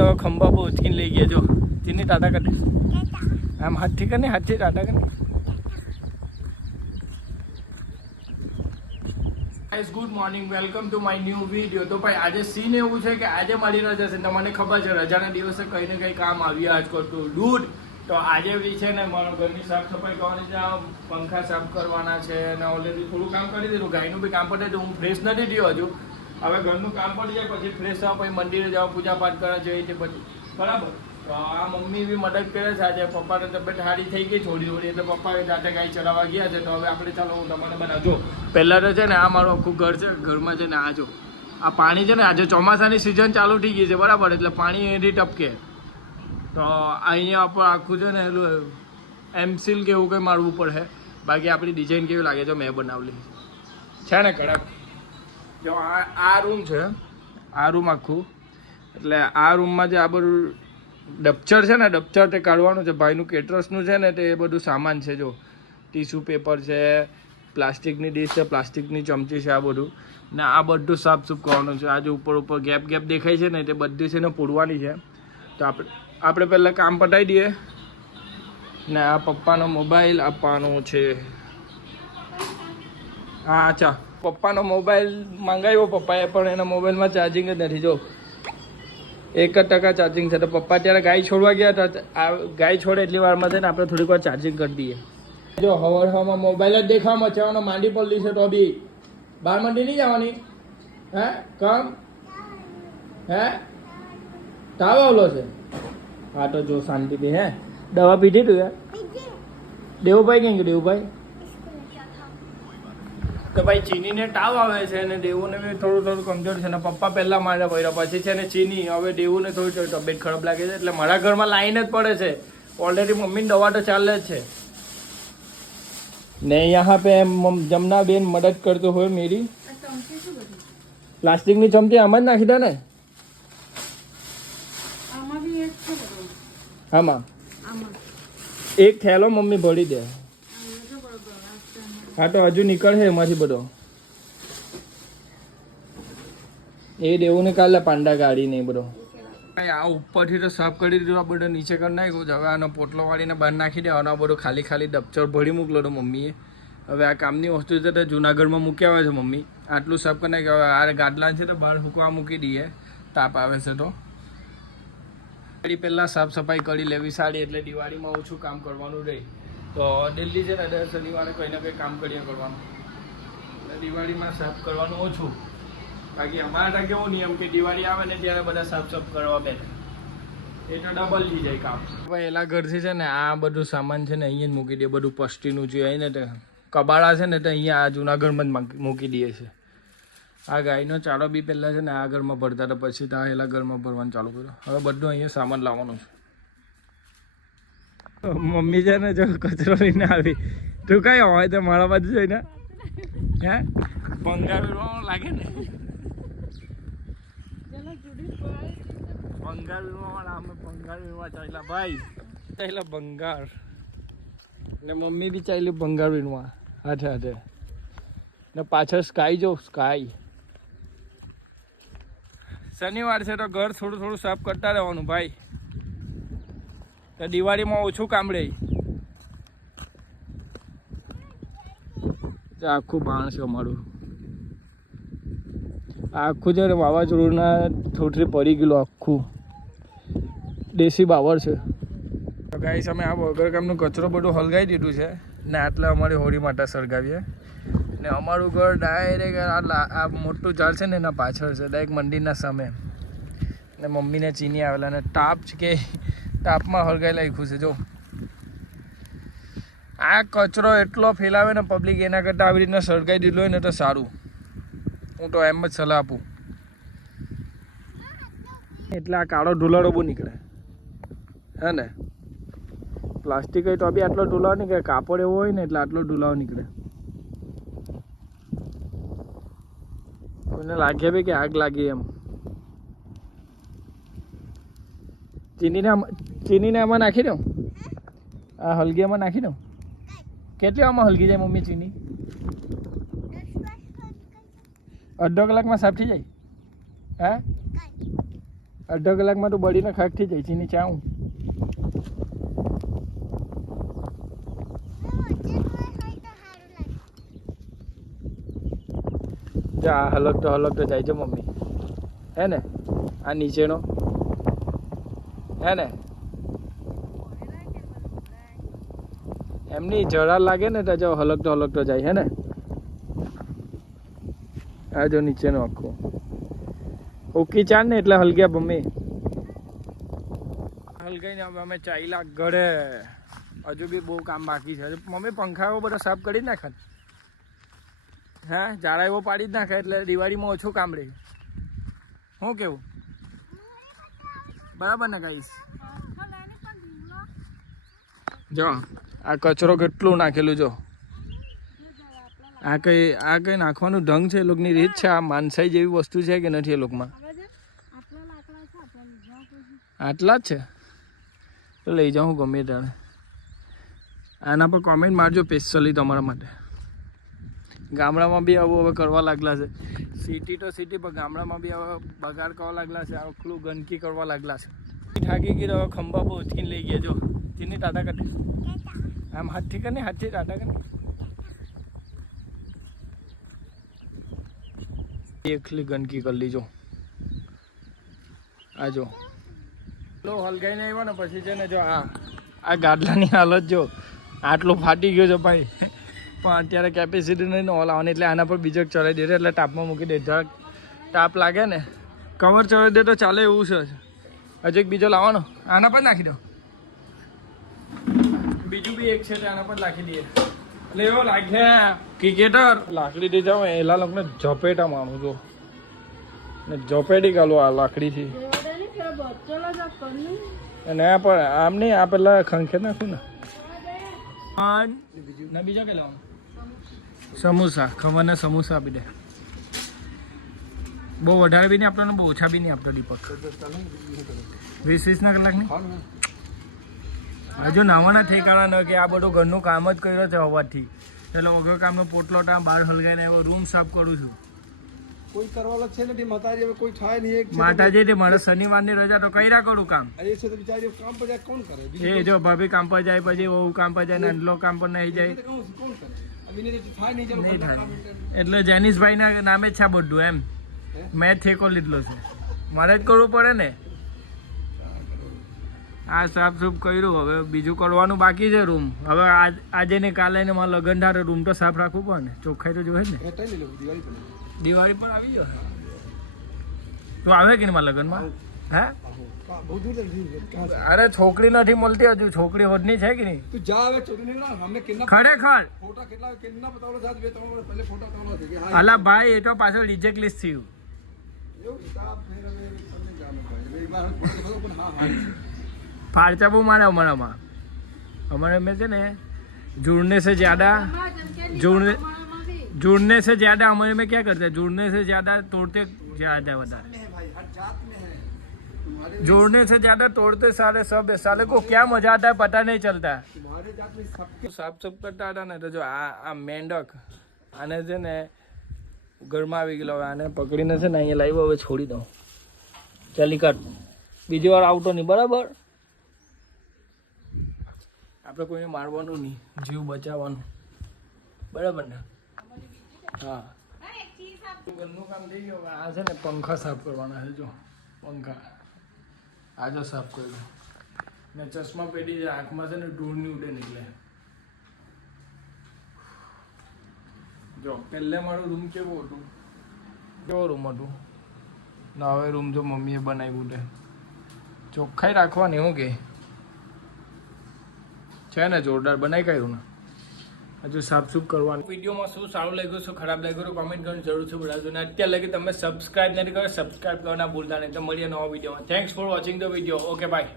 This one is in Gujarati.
તો ખંભા બહુ ઉચકીને લઈ ગયા જો ચીની ટાટા કરી આમ હાથથી કરીને હાથથી ટાટા કરીને guys good morning welcome to my new video. તો ભાઈ આજે સીન એવું છે કે આજે મારી રજા છે. તમને ખબર છે રજાના દિવસે કંઈ ને કંઈ કામ આવ્યા આજ કરતું દૂધ. તો આજે બી છે ને મારા ઘરની સાફ સફાઈ કરવાની છે, પંખા સાફ કરવાના છે અને ઓલરેડી થોડું કામ કરી દીધું. ગાયનું બી કામ પતે તો હું ફ્રેશ નથી થયો હજુ. હવે ઘરનું કામ પડી જાય પછી ફ્રેશ થવા પછી મંદિરે જાઓ, પૂજા પાઠ કરવા જોઈએ છે બધું બરાબર. તો આ મમ્મી બી મદદ કરે છે. આજે પપ્પાને તબિયત સારી થઈ ગઈ થોડી એટલે પપ્પા જાતે ગાય ચરાવવા ગયા છે. તો હવે આપણે ચાલો હું તમને બનાવજો. પહેલાં તો છે ને આ મારું આખું ઘર છે. ઘરમાં છે ને આ જો આ પાણી છે ને આજે ચોમાસાની સિઝન ચાલુ થઈ ગઈ છે બરાબર, એટલે પાણી એથી ટપકે. તો અહીંયા આપણે આખું છે ને એનું એમસીલ કે એવું કંઈ મારવું પડે. બાકી આપણી ડિઝાઇન કેવી લાગે છે મેં બનાવેલી છે ને કડક. જો આ રૂમ છે, આ રૂમ આખું. એટલે આ રૂમમાં જે આ બધું ડબચર છે ને ડબચર તે કાઢવાનું છે. ભાઈનું કેટરસનું છે ને તે બધું સામાન છે. જો ટીશ્યુ પેપર છે, પ્લાસ્ટિકની ડીશ છે, પ્લાસ્ટિકની ચમચી છે, આ બધું ને આ બધું સાફ સૂફ કરવાનું છે. આ જો ઉપર ગેપ દેખાય છે ને તે બધી છે ને પૂરવાની છે. તો આપણે પહેલાં કામ પતાવી દઈએ ને આ પપ્પાનો મોબાઈલ આપવાનો છે. હા અચ્છા, પપ્પાનો મોબાઈલ મંગાવ્યો પપ્પાએ પણ એના મોબાઈલમાં ચાર્જિંગ જ નથી. જો 1% ચાર્જિંગ છે. તો પપ્પા ત્યારે ગાય છોડવા ગયા હતા. આ ગાય છોડે એટલી વારમાં છે ને આપણે થોડીક વાર ચાર્જિંગ કરી દઈએ. જો હવામાં મોબાઈલ જ દેખાવામાં મચાવાનો માંડી પડલી છે. તો બી બહાર મંડી નહીં જવાની હે કામ હે તાવ આવલો છે. હા તો જો શાંતિ બી હે દવા પીધી તું યાર. દેવુભાઈ કેમ ગયું દેવુભાઈ? તો ભાઈ ચીનીને તાવ આવે છે અને દેવુને બી થોડું કમજોર છે. ને પપ્પા પહેલાં મારા ભર્યા પછી છે ને ચીની. હવે દેવુને થોડી તબિયત ખરાબ લાગે છે એટલે મારા ઘરમાં લાઈન જ પડે છે. ઓલરેડી મમ્મીની દવા તો ચાલે જ છે ને. यहाँ पे जमुना बेन मदद करते हुए मेरी प्लास्टिक ની ચમચી આમાં જ નાખી દે ને. આમાં એક થેલો મમ્મી ભરી દે. હા તો હજુ નીકળશે એમાંથી બધો. એ દેવું ને કાલે પાંડા ગાડી નહીં બધો. આ ઉપરથી તો સાફ કરી દીધું, આ બધો નીચે કરી નાખ્યું. હવે આનો પોટલો વાળીને બહાર નાખી દેવાનો. આ બધું ખાલી ડબચર ભરી મોકલો તો મમ્મીએ. હવે આ કામની વસ્તુ છે તો જુનાગઢમાં મૂક્યા આવે છે મમ્મી. આટલું સાફ કરી નાખ્યું. હવે આ ગાડલા છે તો બહાર મૂકવા મૂકી દઈએ, તાપ આવે છે તો. દિવાળી પહેલાં સાફ સફાઈ કરી લેવી સારી, એટલે દિવાળીમાં ઓછું કામ કરવાનું રહે. તો દિલ્હી છે ને દર શનિવારે કંઈ ને કંઈ કામ કર્યા કરવાનું, એટલે દિવાળીમાં સાફ કરવાનું ઓછું. બાકી અમારા ત્યાં કેવો નિયમ કે દિવાળી આવે ને ત્યારે બધા સાફ કરવા બેઠે, એ તો ડબલ થઈ જાય કામ. ભાઈ એલા ઘરથી છે ને આ બધું સામાન છે ને અહીંયા જ મૂકી દે. બધું પસ્ટીનું જે હોય ને તે કબાડા છે ને તો અહીંયા આ જૂનાગઢમાં જ મૂકી દઈએ છે. આ ગાયનો ચારો બી પહેલાં છે ને આ ઘરમાં ભરતા હતા, પછી તો આ એલા ઘરમાં ભરવાનું ચાલુ કર્યું. હવે બધું અહીંયા સામાન લાવવાનું છે. મમ્મી છે ને જો કચરો લઈને આવી. તું કઈ હોય તો મારા બાજુ જોઈને હે ભંગાર લાગે ને. ભંગાર વીરવા અમે ભંગાર વીરવા ચાલ્યા ભાઈ, ચાલ્યા ભંગાર ને મમ્મી બી ચાલી ભંગાર વીરવા હાથે ને પાછળ સ્કાય જો સ્કાય. શનિવાર છે તો ઘર થોડું સાફ કરતા રહેવાનું ભાઈ. તો દિવાળીમાં ઓછું કામ રહે. આખું બાણ છે અમારું. આખું છે ને વાવાઝોડુંના થોડી પડી ગયેલું આખું દેશી બાવર છે. તો ગાઈસ અમે આ વગર કામનું કચરો બધું હલગાવી દીધું છે ને આટલે અમારી હોળી માટે સળગાવીએ. ને અમારું ઘર ડાયરેક્ટ આ મોટું ઝાડ છે ને એના પાછળ છે, ડાયરેક્ટ મંદિરના સામે. ને મમ્મીને ચીની આવેલા ને તાપ કે તાપમાં હળગાઈ નાખ્યું છે. જો આ કચરો એટલો ફેલાવે ને પબ્લિક, એના કરતાં આવી રીતના સળગાઈ દીધું હોય ને તો સારું. હું તો એમ જ સલાહ આપું. એટલે આ કાળો ઢોલાડો બહુ નીકળે હે ને. પ્લાસ્ટિક હોય તો બી આટલો ઢોલાવો નીકળે. કાપડ એવો હોય ને એટલે આટલો ઢોલાવો નીકળે. કોઈને લાગે બી કે આગ લાગી એમ. ચીનીને આમાં નાખી દઉં, આ હલગી આમાં નાખી દઉં. કેટલી આમાં હલગી જાય મમ્મી ચીની? અડધો કલાકમાં સાફ થઈ જાય. હે અડધો કલાકમાં તો બળીને ખાક થઈ જાય છે નીચે આવું. જા હલકતો જાય છે મમ્મી, હે ને? આ નીચેનો હે ને? એમની જરા લાગે ને તો જો હલકતો જાય, હે ને? આ જો નીચેનો આખો ઓકી ચાર ને એટલે હલગ્યા મમ્મી. હલગાઈને અમે ચાલ્યા ઘરે. હજુ બી બહુ કામ બાકી છે. મમ્મી પંખાઓ બધા સાફ કરી જ નાખે, હા જાડા એવો પાડી જ નાખે એટલે દિવાળીમાં ઓછું કામ રહે. શું કેવું? બરાબર ને ગાઈસ? જો આ કચરો કેટલું નાખેલું જો. આ કઈ નાખવાનું ઢંગ છે, એ લોકોની રીત છે. આ માનસાઈ જેવી વસ્તુ છે કે નથી એ લોકોમાં? આટલા જ છે તો લઈ જાઉં ગમે ત્યારે. આના પર કોમેન્ટ મારજો સ્પેશિયલી તમારા માટે. ગામડામાં બી આવું હવે કરવા લાગલા છે. સિટી તો સિટી પણ ગામડામાં બી હવે બગાડ કરવા લાગલા છે. આટલું ગંદકી કરવા લાગલા છે. થાકી ગઈ હવે ખંભા બહુ ઉઠીને લઈ ગયા જો. તેની ટાટા કરી આમ હાથથી કરીને હાથથી ટાટા કરી એકલી ગંદકી કરી લીજો. આ જો હલગાઈને આવ્યો ને પછી છે ને જો આ ગાડલાની હાલત જો. આટલું ફાટી ગયો છે ભાઈ. પણ અત્યારે કેપેસિટી નહીં ઓલ આવવાની એટલે આના પર બીજો ચડાવી દે એટલે તાપમાં મૂકી દે. તાપ લાગે ને કવર ચડાવી દે તો ચાલે એવું છે. હજુ એક બીજો લાવવાનો, આના પર નાખી દો. બીજું બી એક છે આના પર નાખી દઈએ એટલે એવો લાગે ક્રિકેટર લાકડી દઈ જાવ એલા લોકોને ઝપેટા મારું જો ને ઝપેટી ગાલો આ લાકડીથી. અને આ પણ આમ નહીં, આ પેલા ખંખે નાખું ને બીજા કે લાવવાનું સમોસા. ખવાના સમોસા આપી દે. બહુ વધારે બી નહીં આપતો, બહુ ઓછા બી નહીં આપતો. દીપક 20-20 કલાકની હજુ નાવાના ઠેકાણા ન કે આ બધું ઘરનું કામ જ કર્યો છે હવાથી. એટલે વગર કામનો પોટલો ટામ બહાર હલગાઈને આવ્યો. રૂમ સાફ કરું છું. કોઈ કરવાલો છે નથી માતાજી, હવે કોઈ થાય નહીં. માતાજી મારે શનિવારની રજા તો કર્યા કરું કામ. એ છે તો બિચારી કામ પર જાય કોણ કરે? એ જો ભાભી કામ પર જાય, પછી વહુ કામ પર જાય, નંદલો કામ પર નહીં જાય, કોણ કરે? થાય નહીં થાય. એટલે જેનિશભાઈના નામે જ છે આ બધું એમ. મેં ઠેકો લીધલો છે, મારે જ કરવું પડે ને. આ સાફ સૂફ કર્યું, હવે બીજું કરવાનું બાકી છે. રૂમ હવે આજે ને કાલે ને મારા લગ્ન થાય રૂમ તો સાફ રાખવું પડે ને. ચોખ્ખાઈ તો જોવે ને. દિવાળી પણ આવી ગયો તો આવે કે નહીં મારા લગ્નમાં? હે અરે છોકરી નથી મળતી હજુ. છોકરી હોદની છે કે નહીં? તું જા હવે છોકરી અમને કેટલા ખરેખર ફોટા કેટલા બતાવલો સાથ બે તમારે પહેલે ફોટા બતાવલો છે કે અલા ભાઈ એ તો પાછળ રિજેક્ટ લિસ્ટ થયું. એવું હિસાબ ફેર હવે તમને જાણો ભાઈ એક વાર ફોટો પણ હા फार्चा वो मारा हमारे में से ने जुड़ने से ज़्यादा जुड़ने से ज़्यादा हमारे में क्या करते हैं? जुड़ने से ज़्यादा तोड़ते ज़्यादा बता. जोड़ने से ज़्यादा तोड़ते सारे सब. साले को क्या मजा आता है पता नहीं चलता. साफ सब करता था ने तो जो आ मेंढक आने से ने ઘરમાં આવી ગયેલો. આને પકડીને છે ને અહીંયા લાવ્યો. હવે છોડી દઉં. ચાલી કાઢ, બીજી વાર આવતો નહીં. બરાબર? આપણે કોઈને મારવાનું નહીં, જીવ બચાવવાનું. બરાબર ને? હા ઘરનું કામ થઈ ગયું. આ છે ને પંખા સાફ કરવાના છે. જો પંખા આજે સાફ કર્યું ને ચશ્મા પેઢી છે. આંખમાં છે ને ધૂળ નહીં ઉડે ને એટલે. જો પહેલે મારું રૂમ કેવું હતું, કેવો રૂમ હતું ને હવે રૂમ જો મમ્મીએ બનાવ્યું છે. ચોખ્ખાઈ રાખવાની. શું કે છે ને જોરદાર બનાવી કાઢ્યું ને. હજુ સાફસૂફ કરવાનું. વિડીયોમાં શું સારું લાગ્યું, શું ખરાબ લાગ્યું તો કોમેન્ટ કરવાની જરૂર છે બોલાવજો. ને અત્યારે લગી તમે સબસ્ક્રાઇબ નથી કરો, સબસ્ક્રાઇબ કરવાના ભૂલતા નહીં. તો મળીએ નવા વિડીયોમાં. Thanks for watching the video. Okay bye.